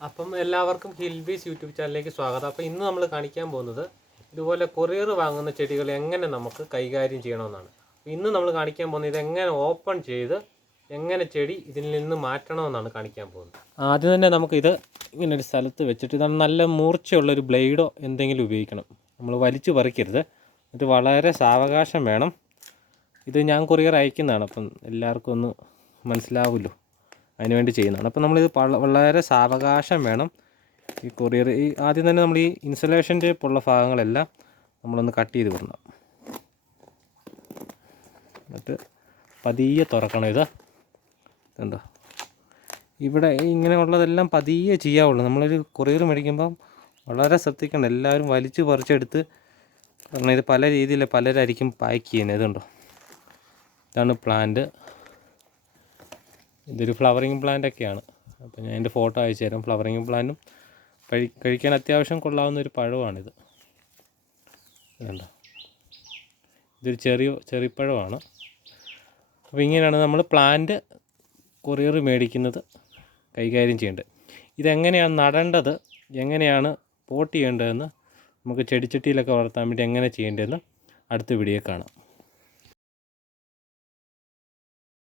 അപ്പം എല്ലാവർക്കും ഹിൽബീസ് യൂട്യൂബ് ചാനലിലേക്ക് സ്വാഗതം. അപ്പം ഇന്ന് നമ്മൾ കാണിക്കാൻ പോകുന്നത് ഇതുപോലെ കൊറിയർ വാങ്ങുന്ന ചെടികൾ എങ്ങനെ നമുക്ക് കൈകാര്യം ചെയ്യണമെന്നാണ്. ഇന്ന് നമ്മൾ കാണിക്കാൻ പോകുന്നത് ഇതെങ്ങനെ ഓപ്പൺ ചെയ്ത് എങ്ങനെ ചെടി ഇതിൽ നിന്ന് മാറ്റണമെന്നാണ് കാണിക്കാൻ പോകുന്നത്. ആദ്യം തന്നെ നമുക്കിത് ഇങ്ങനെ ഒരു സ്ഥലത്ത് വെച്ചിട്ട് ഇതാണ് നല്ല മൂർച്ചയുള്ള ഒരു ബ്ലേഡോ എന്തെങ്കിലും ഉപയോഗിക്കണം. നമ്മൾ വലിച്ചു പറിക്കരുത്. എന്നിട്ട് വളരെ സാവകാശം വേണം. ഇത് ഞാൻ കൊറിയർ അയക്കുന്നതാണ്. അപ്പം എല്ലാവർക്കും ഒന്ന് മനസ്സിലാവുമല്ലോ. അതിനുവേണ്ടി ചെയ്യുന്നതാണ്. അപ്പോൾ നമ്മളിത് വള- വളരെ സാവകാശം വേണം ഈ കൊറിയർ. ഈ ആദ്യം തന്നെ നമ്മൾ ഈ ഇൻസുലേഷൻ ടേപ്പ് ഉള്ള ഭാഗങ്ങളെല്ലാം നമ്മളൊന്ന് കട്ട് ചെയ്ത് വിടണം എന്നിട്ട് പതിയെ തുറക്കണം ഇത്. ഇതുണ്ടോ? ഇവിടെ ഇങ്ങനെയുള്ളതെല്ലാം പതിയെ ചെയ്യാവുള്ളൂ. നമ്മളൊരു കൊറിയർ മേടിക്കുമ്പം വളരെ ശ്രദ്ധിക്കണം. എല്ലാവരും വലിച്ചു പറിച്ചെടുത്ത് കാരണം ഇത് പല രീതിയിൽ പലരായിരിക്കും പാക്ക് ചെയ്യുന്നത്. ഇതുണ്ടോ? ഇതാണ് പ്ലാന്റ്. ഇതൊരു ഫ്ലവറിങ് പ്ലാന്റ് ഒക്കെയാണ്. അപ്പോൾ ഞാൻ എന്റെ ഫോട്ടോ അയച്ചു തരാം. ഫ്ലവറിങ് പ്ലാന്റും കഴി കഴിക്കാൻ അത്യാവശ്യം കൊള്ളാവുന്ന ഒരു പഴമാണിത് ഇതൊരു ചെറിയ ചെറിപ്പഴമാണ് അപ്പോൾ ഇങ്ങനെയാണ് നമ്മൾ പ്ലാന്റ് കൊറിയർ മേടിക്കുന്നത് കൈകാര്യം ചെയ്യേണ്ടത്. ഇതെങ്ങനെയാണ് നടേണ്ടത് എങ്ങനെയാണ് പോട്ട് ചെയ്യേണ്ടതെന്ന് നമുക്ക് ചെടിച്ചട്ടിയിലൊക്കെ വളർത്താൻ വേണ്ടി എങ്ങനെ ചെയ്യേണ്ടതെന്ന് അടുത്ത വീഡിയോ കാണാം.